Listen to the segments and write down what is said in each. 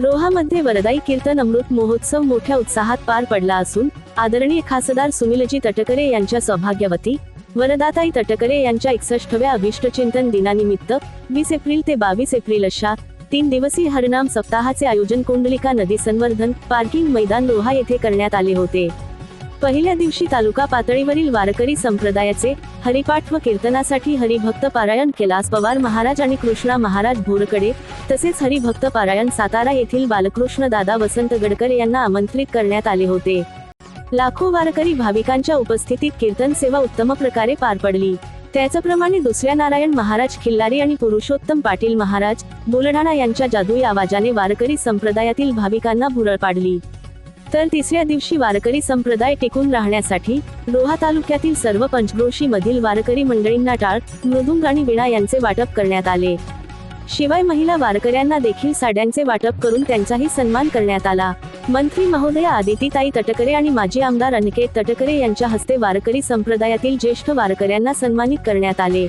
रोहामध्ये वरदाई कीर्तन अमृत महोत्सव मोठ्या उत्साहात पार पडला असून आदरणीय खासदार सुनीलजी तटकरे यांच्या सौभाग्यवती वरदाताई तटकरे यांच्या एकसष्टव्या अभिष्टचिंतन दिनानिमित्त वीस एप्रिल ते बावीस एप्रिल अशा तीन दिवसीय हरनाम सप्ताहाचे आयोजन कुंडलिका नदी संवर्धन पार्किंग मैदान रोहा येथे करण्यात आले होते. पहिल्या दिवशी तालुका पातळीवरील वारकरी संप्रदायाचे हरिपाठ व कीर्तनासाठी हरिभक्त पारायण कैलास पवार महाराज आणि कृष्णा महाराज भोरकडे तसेच हरिभक्त पारायण सातारा येथील बालकृष्ण दादा वसंत गडकर यांना आमंत्रित करण्यात आले होते. लाखो वारकरी भाविकांच्या उपस्थितीत कीर्तन सेवा उत्तम प्रकारे पार पडली. त्याचप्रमाणे दुसऱ्या नारायण महाराज खिल्लारी आणि पुरुषोत्तम पाटील महाराज बुलढाणा यांच्या जादुई आवाजाने वारकरी संप्रदायातील भाविकांना भुरळ पाडली. तर तिसऱ्या दिवशी वारकरी संप्रदाय टिकून राहण्यासाठी रोहा तालुक्यातील सर्व पंचक्रोशी मधील वारकरी मंडळींना टाळ मृदुंग आणि विणा यांचे वाटप करण्यात आले. शिवाय महिला वारकऱ्यांना देखील साड्यांचे वाटप करून त्यांचाही सन्मान करण्यात आला. मंत्री महोदया आदितीताई तटकरे आणि माजी आमदार अनिकेत तटकरे यांच्या हस्ते वारकरी संप्रदायातील ज्येष्ठ वारकऱ्यांना सन्मानित करण्यात आले.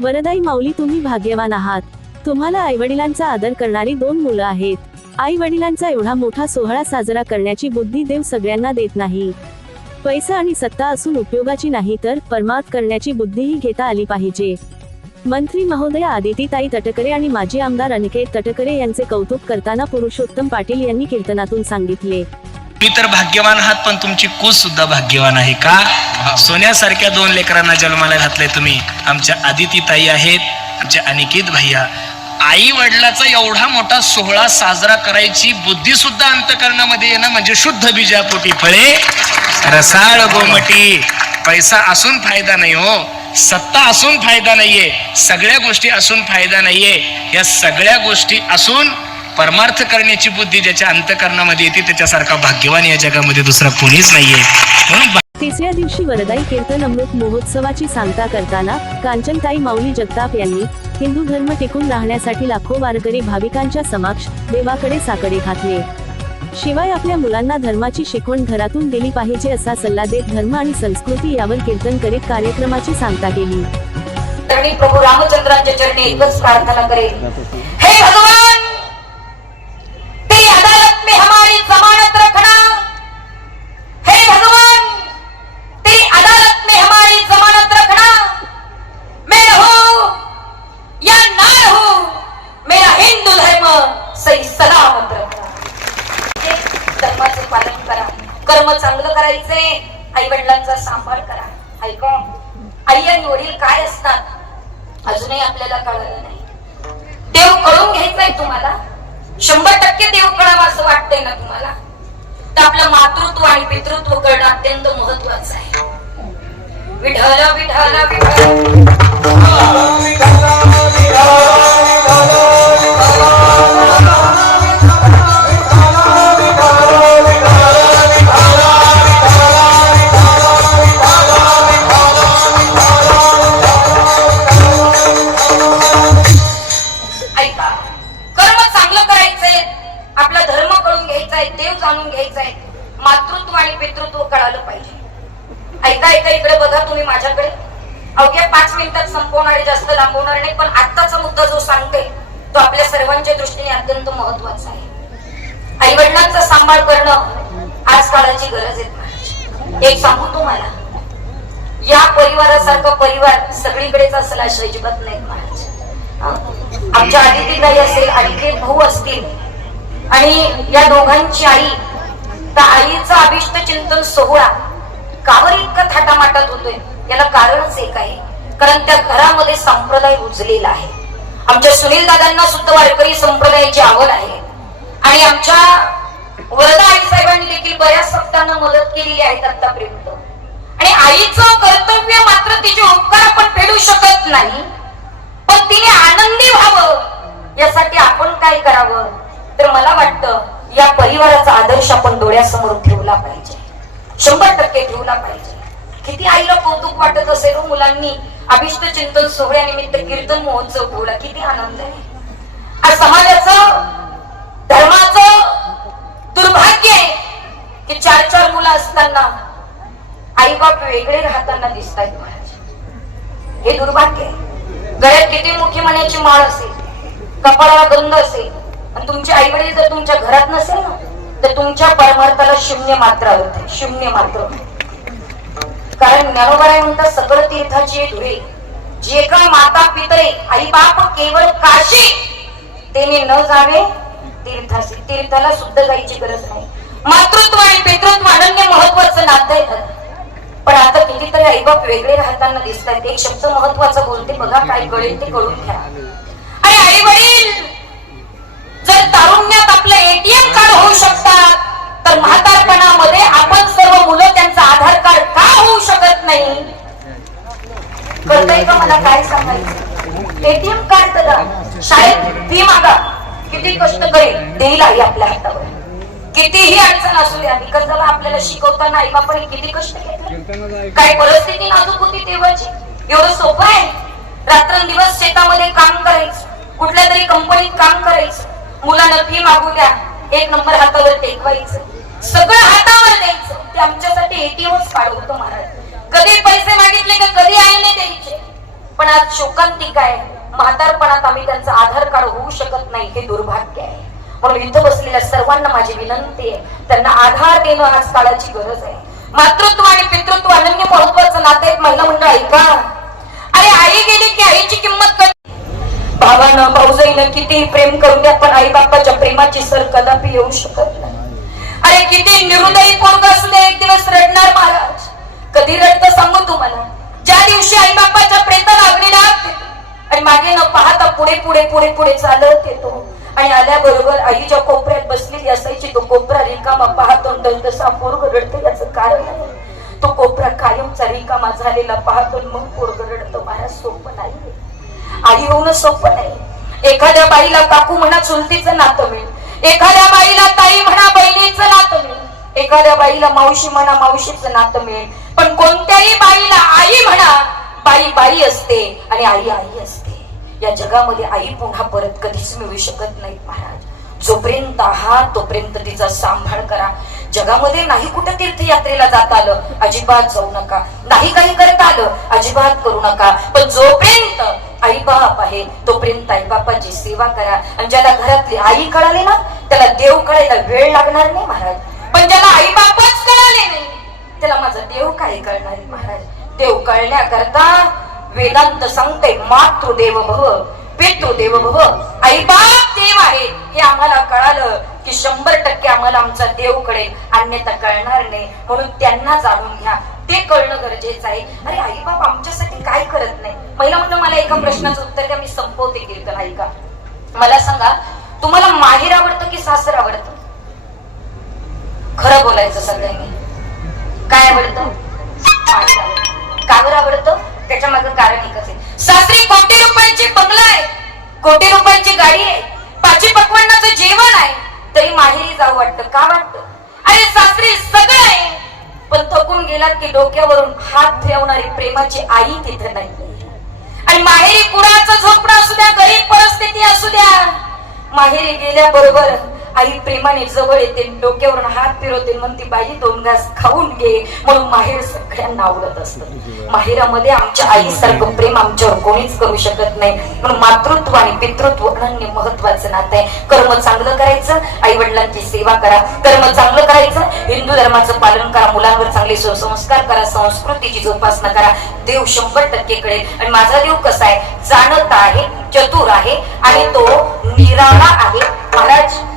वरदाई माऊली तुम्ही भाग्यवान आहात. तुम्हाला आईवडिलांचा आदर करणारी दोन मुलं आहेत. आई वडिलांचा एवढा मोठा सोहळा साजरा करण्याची बुद्धी देव सगळ्यांना देत नाही. पैसा आणि सत्ता असून उपयोगाची नाही तर परमार्थ करण्याची बुद्धीही घेता आली पाहिजे. मंत्री महोदया आदितीताई तटकरे आणि माजी आमदार अनिकेत तटकरे यांचे कौतुक करताना पुरुषोत्तम पाटील यांनी कीर्तनातून सांगितले. मी तर भाग्यवान आहात पण तुमची कूस सुद्धा भाग्यवान आहे का? सोन्यासारख्या दोन लेकरांना जन्माला घातले तुम्ही. आमच्या आदिती ताई आहेत आमच्या अनिकेत भैया. आई वडिलाचा एवढा मोठा सोहळा साजरा करायची बुद्धी सुद्धा अंतकरणामध्ये येणं म्हणजे शुद्ध बीजापोटी फळे. रसाळ गोमटी. पैसा असून फायदा नाही हो. सत्ता असून फायदा नाहीये. सगळ्या गोष्टी असून फायदा नाहीये. या सगळ्या गोष्टी असून परमार्थ करण्याची बुद्धी ज्याच्या अंतकरणामध्ये येते त्याच्यासारखा भाग्यवान या जगामध्ये दुसरा कोणीच नाहीये. म्हणून तिसऱ्या दिवशी वरदाई कीर्तन अमृत महोत्सवाची सांगता करताना कांचनताई माऊली जगताप यांनी हिंदू धर्म टिकून राहण्यासाठी लाखो वारकरी भाविकांच्या समक्ष देवाकडे साकडे घातले. शिवाय आपल्या मुलांना धर्माची शिकवण घरातून दिली पाहिजे असा सल्ला देत धर्म आणि संस्कृती यावर कीर्तन करीत कार्यक्रमाची सांगता केली. तर मी प्रभू रामचंद्रांच्या चरणी एकच प्रार्थना करेल. हे भगवान मुलांचा सांभाळ करा. ऐक आई आणि वडील काय असतात अजूनही आपल्याला कळलं नाही. देव कळून घेत नाही तुम्हाला? शंभर टक्के देव कळावा असं वाटतंय ना तुम्हाला? तर आपलं मातृत्व आणि पितृत्व करणं अत्यंत महत्वाचं आहे. विढल विढल विढल ऐका ऐका इकडे बघा तुम्ही माझ्याकडे. अवघ्या पाच मिनिटात संपवणारे जास्त लांबवणार नाही पण आत्ताचा मुद्दा जो सांगते तो आपल्या सर्वांच्या दृष्टीने अत्यंत महत्त्वाचा आहे. आई वडिलांचा सांभाळ करणं आज काळाची गरज आहे एक सांगू तुम्हाला? या परिवारासारखा परिवार सगळीकडेच असला अजिबात नाही महाराज. आमच्या आदितीताई असेल आणखी भाऊ असतील. आणि या दोघांची आई त्या आईचा अभिष्ट चिंतन सोहळा कावर इतकं थाटामाटात होतोय. याला कारणच एक आहे. कारण त्या घरामध्ये संप्रदाय रुजलेला आहे. आमच्या सुनील दादांना सुद्धा वारकरी संप्रदायाची आवड आहे. आणि आमच्या वरदा आई साहेबांनी देखील बऱ्याच सप्तांना मदत केलेली आहे आतापर्यंत आणि आईचं कर्तव्य मात्र तिचे उपकार आपण फेडू शकत नाही. पण तिने आनंदी व्हावं. यासाठी आपण काय करावं? तर मला वाटतं या परिवाराचा आदर्श आपण डोळ्यासमोर ठेवला पाहिजे. शंभर टक्के ठेवला पाहिजे. किती आईला कौतुक वाटत असेल हो मुलांनी? अभिष्ट चिंतन सोहळ्यानिमित्त कीर्तन महोत्सव ठेवला किती आनंद आहे. आज समाजाचं धर्माचं दुर्भाग्य आहे की चार चार मुलं असताना आई बाप वेगळे राहताना दिसत आहेत महाराज. हे दुर्भाग्य आहे. गळ्यात किती मोठी म्हणायची माळ असेल कपाळाला गंध असेल आणि तुमचे आई वडील जर तुमच्या घरात नसेल ना तर तुमच्या परमार्थाला शून्य मात्र अर्थ शून्य मात्र. कारण ज्ञानोबराय म्हणतात सगळं तीर्थाची धुळे जे का माता पितरे आई बाप केवळ काशी. तेने न जावे तीर्थाशी. तीर्थाला सुद्धा जायची गरज नाही. मातृत्व आणि पितृत्व अनन्य महत्वाचं नातं येतात पण आता कितीतरी आईबाप वेगळे राहताना दिसत आहेत एक शब्द महत्त्वाचा बोलते बघा काय कळेल ते कळून घ्या. अरे आई वडील जर तारुण्यात एटीएम कार्ड होऊ शकतात. तर म्हातारपणामध्ये आपण सर्व मुलं त्यांचं आधार कार्ड का होऊ शकत नाही? कळतंय का मला काय सांगायचं? एटीएम कार्ड तर शाळेत फी मागा. किती कष्ट करेल? देईल आई आपल्या हातावर. कितीही अडचण असू द्या कर्जाला आपल्याला शिकवताना आई बापाने किती कष्ट घेतले? काय परिस्थिती नाजूक होती तेव्हाची? एवढं सोपं आहे? रात्रंदिवस शेतामध्ये काम करायचं. कुठल्या तरी कंपनीत काम करायचं. मुलांना फी मागू द्या. एक नंबर हातावर टेकवायचं. सगळं हातावर द्यायचं. ते आमच्यासाठी एटीएमच काढवतो महाराज. कधी पैसे मागितले का कधी आईने द्यायचे? पण आज शोकांतिक आहे. म्हातारपणात आम्ही त्यांचा आधार कार्ड होऊ शकत नाही हे दुर्भाग्य आहे. म्हणून इथं बसलेल्या सर्वांना माझी विनंती आहे. त्यांना आधार देणं आज काळाची गरज आहे. मातृत्व आणि पितृत्व अनन्य महत्वाचं नातं एक महिला मंडळ ऐका अरे आई गेली की आईची किंमत कधी भावानं भाऊजाईनं किती प्रेम करू द्या पण आई बापाच्या प्रेमाची सर कदापि येऊ शकत नाही. अरे किती निरुदयी पोरग असले एक दिवस रडणार महाराज? कधी रडत सांगू तुम्हाला? ज्या दिवशी आई बापाच्या प्रेताला अग्नीला आणि मागे न पाहता पुढे पुढे पुढे पुढे चालत येतो आणि आल्याबरोबर आई ज्या कोपऱ्यात बसलेली असायची तो कोपरा रिकामा पाहतो दलदसा पोरग रडतं याचं कारण आहे. तो कोपरा कायमचा रिकामा झालेला पाहतो मग पोरग रडतो. माझ्या सोपं नाही. आई सोपं नाही. एखाद्या बाईला काकू म्हणा चुलतीचं नातं मिळेल. एखाद्या बाईला ताई म्हणा बहिणीचं नातं मिळेल. एखाद्या बाईला मावशी म्हणा मावशीचं नातं मिळेल. पण कोणत्याही बाईला आई म्हणा बाई बाई असते आणि आई आई असते. या जगामध्ये आई पुन्हा परत कधीच मिळू शकत नाही महाराज. जोपर्यंत आहात तोपर्यंत तिचा सांभाळ करा. जगामध्ये नाही कुठं तीर्थयात्रेला जात आलं अजिबात जाऊ नका. नाही काही करता आलं अजिबात करू नका. पण जोपर्यंत आई बाप आहे तोपर्यंत आई बापाची सेवा करा. आणि ज्याला घरातली आई कळाली ना त्याला देव कळायला वेळ लागणार नाही महाराज. पण ज्याला आई बापच कळाले नाही त्याला माझा देव काय कळणार महाराज? देव कळण्याकरता वेदांत सांगते मातृदेव भव पितृदेव भव. आई बाप देव आहे. हे आम्हाला कळालं की शंभर टक्के आम्हाला आमचा देव कळेल. अन्यथा कळणार नाही. म्हणून त्यांना जाणून घ्या. ते कळणं गरजेचं आहे. अरे आई बाप आमच्यासाठी काय करत नाही? पहिलं म्हणलं मला एका प्रश्नाचं उत्तर द्या मी संपवते कीर्तन ऐका. मला सांगा तुम्हाला माहेर आवडतं की सासर आवडतं? खरं बोलायचं सगळ्यांनी. काय आवडतं? कावर आवडतं. का बरं आवडतं? त्याच्या मागं कारण एकच आहे. सासरी कोटी रुपयाची बंगला आहे. कोटी रुपयाची गाडी आहे. पाची पकवानाचं जेवण आहे. तरी माहेरी जाऊ वाटतं. का वाटतं? अरे सासरी सगळं आहे. पण थकून गेलात की डोक्यावरून हात फिरवणारी प्रेमाची आई तिथे नाही. आणि माहेरी कुणाचं झोपडं असू द्या गरीब परिस्थिती असू द्या माहेरी गेल्याबरोबर आई प्रेमाने जवळ येते डोक्यावरून हात फिरवते म्हणते बाई दोन घास खाऊन घे. म्हणून माहेर सगळ्यांना आवडत असतं. माहेरामध्ये आमच्या आईसारखं प्रेम आमच्यावर कोणीच करू शकत नाही. म्हणून मातृत्व आणि पितृत्व अनन्य महत्वाचं नातं आहे. कर्म चांगलं करायचं आई वडिलांची सेवा करा. कर्म चांगलं करायचं हिंदू धर्माचं पालन करा. मुलांवर चांगले सुसंस्कार करा. संस्कृतीची जोपासना करा. देव शंभर टक्के कळेल आणि माझा देव कसा आहे? जाणत आहे चतुर आहे आणि तो निराळा आहे. महाराज